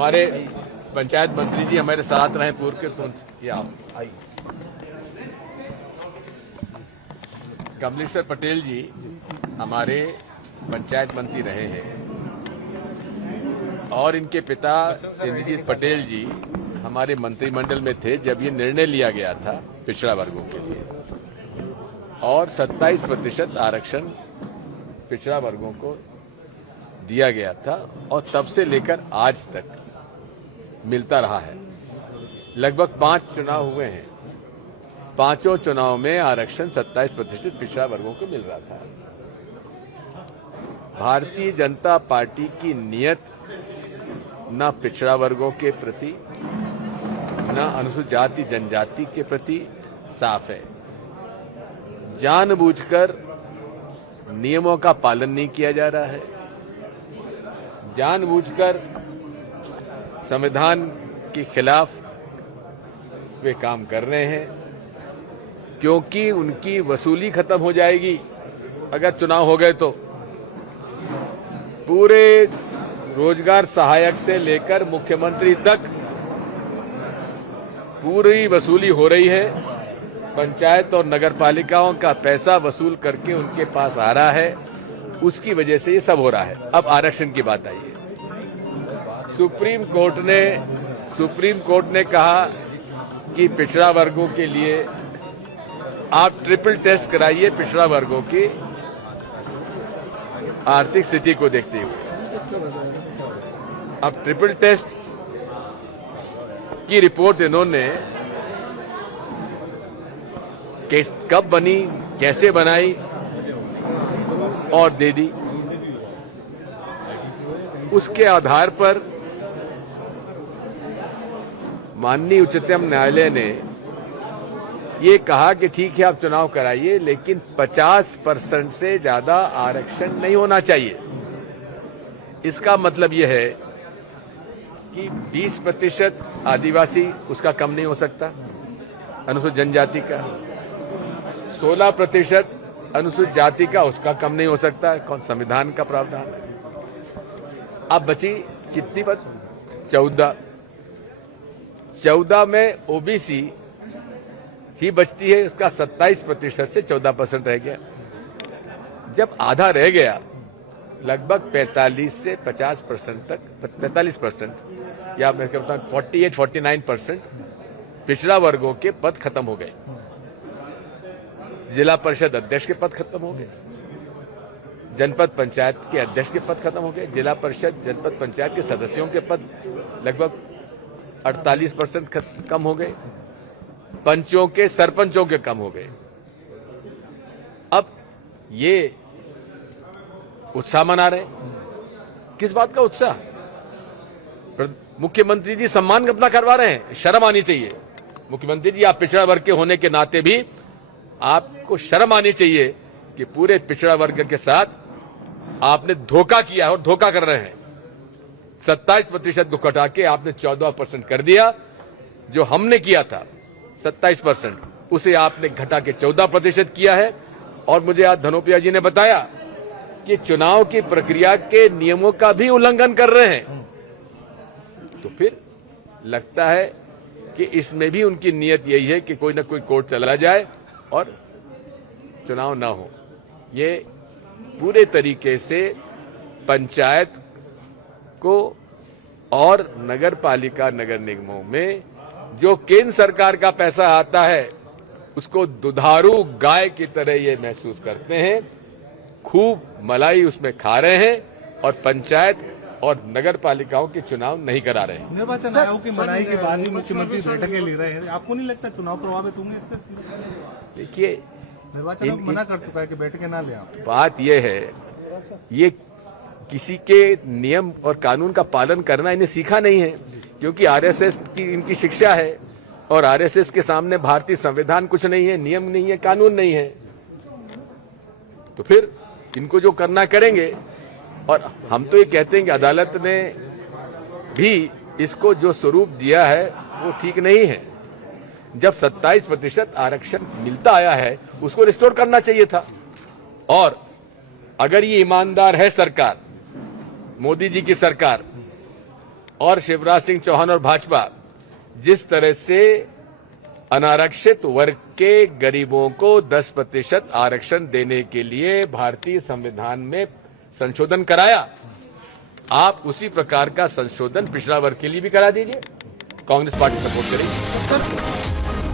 हमारे पंचायत मंत्री जी हमारे साथ रहे पूर्व के, सुन ये आप कमलेश्वर पटेल जी हमारे पंचायत मंत्री रहे हैं और इनके पिता इंद्रजीत पटेल जी हमारे मंत्रिमंडल में थे जब ये निर्णय लिया गया था पिछड़ा वर्गों के लिए और 27% आरक्षण पिछड़ा वर्गों को दिया गया था और तब से लेकर आज तक मिलता रहा है। लगभग 5 चुनाव हुए हैं, पांचों चुनाव में आरक्षण 27% पिछड़ा वर्गों को मिल रहा था। भारतीय जनता पार्टी की नीयत न पिछड़ा वर्गों के प्रति न अनुसूचित जाति जनजाति के प्रति साफ है। जानबूझकर नियमों का पालन नहीं किया जा रहा है, जानबूझकर संविधान के खिलाफ वे काम कर रहे हैं क्योंकि उनकी वसूली खत्म हो जाएगी अगर चुनाव हो गए तो। पूरे रोजगार सहायक से लेकर मुख्यमंत्री तक पूरी वसूली हो रही है। पंचायत और नगर पालिकाओं का पैसा वसूल करके उनके पास आ रहा है, उसकी वजह से ये सब हो रहा है। अब आरक्षण की बात आई है। सुप्रीम कोर्ट ने कहा कि पिछड़ा वर्गों के लिए आप ट्रिपल टेस्ट कराइए पिछड़ा वर्गों की आर्थिक स्थिति को देखते हुए। अब ट्रिपल टेस्ट की रिपोर्ट इन्होंने कब बनी, कैसे बनाई और दे दी। उसके आधार पर माननीय उच्चतम न्यायालय ने ये कहा कि ठीक है आप चुनाव कराइए लेकिन 50% से ज्यादा आरक्षण नहीं होना चाहिए। इसका मतलब यह है कि 20% आदिवासी उसका कम नहीं हो सकता, अनुसूचित जनजाति का 16% अनुसूचित जाति का उसका कम नहीं हो सकता, कौन संविधान का प्रावधान है। अब बची कितनी बात? 14 में ओबीसी ही बचती है, उसका 27% से 14% रह गया। जब आधा रह गया लगभग 45 से 50% तक, 45% या मैं कहता हूं 48-49% पिछड़ा वर्गों के पद खत्म हो गए। जिला परिषद अध्यक्ष के पद खत्म हो गए, जनपद पंचायत के अध्यक्ष के पद खत्म हो गए, जिला परिषद जनपद पंचायत के सदस्यों के पद लगभग 48% कम हो गए, पंचों के सरपंचों के कम हो गए। अब ये उत्साह मना रहे, किस बात का उत्साह? मुख्यमंत्री जी सम्मान अपना करवा रहे हैं, शर्म आनी चाहिए। मुख्यमंत्री जी आप पिछड़ा वर्ग के होने के नाते भी आपको शर्म आनी चाहिए कि पूरे पिछड़ा वर्ग के साथ आपने धोखा किया है और धोखा कर रहे हैं। 27% को घटा के आपने 14% कर दिया। जो हमने किया था 27% उसे आपने घटा के 14% किया है। और मुझे आज धनोपिया जी ने बताया कि चुनाव की प्रक्रिया के नियमों का भी उल्लंघन कर रहे हैं। तो फिर लगता है कि इसमें भी उनकी नीयत यही है कि कोई ना कोई कोर्ट चला जाए और चुनाव ना हो। ये पूरे तरीके से पंचायत को और नगर पालिका नगर निगमों में जो केंद्र सरकार का पैसा आता है उसको दुधारू गाय की तरह ये महसूस करते हैं, खूब मलाई उसमें खा रहे हैं और पंचायत और नगर पालिकाओं के चुनाव नहीं करा रहे हैं। निर्वाचन आयोग की मनाही के बाद ही मुख्यमंत्री बैठकें ले रहे हैं, आपको नहीं लगता चुनाव प्रभावित होंगे इससे? देखिए निर्वाचन आयोग मना कर चुका है कि बैठकें ना ले। बात यह है, ये किसी के नियम और कानून का पालन करना इन्हें सीखा नहीं है, क्योंकि आरएसएस की इनकी शिक्षा है और आरएसएस के सामने भारतीय संविधान कुछ नहीं है, नियम नहीं है, कानून नहीं है। तो फिर इनको जो करना करेंगे। और हम तो ये कहते हैं कि अदालत ने भी इसको जो स्वरूप दिया है वो ठीक नहीं है। जब 27% आरक्षण मिलता आया है उसको रिस्टोर करना चाहिए था। और अगर ये ईमानदार है सरकार, मोदी जी की सरकार, और शिवराज सिंह चौहान और भाजपा जिस तरह से अनारक्षित वर्ग के गरीबों को 10% आरक्षण देने के लिए भारतीय संविधान में संशोधन कराया, आप उसी प्रकार का संशोधन पिछड़ा वर्ग के लिए भी करा दीजिए। कांग्रेस पार्टी सपोर्ट करेगी।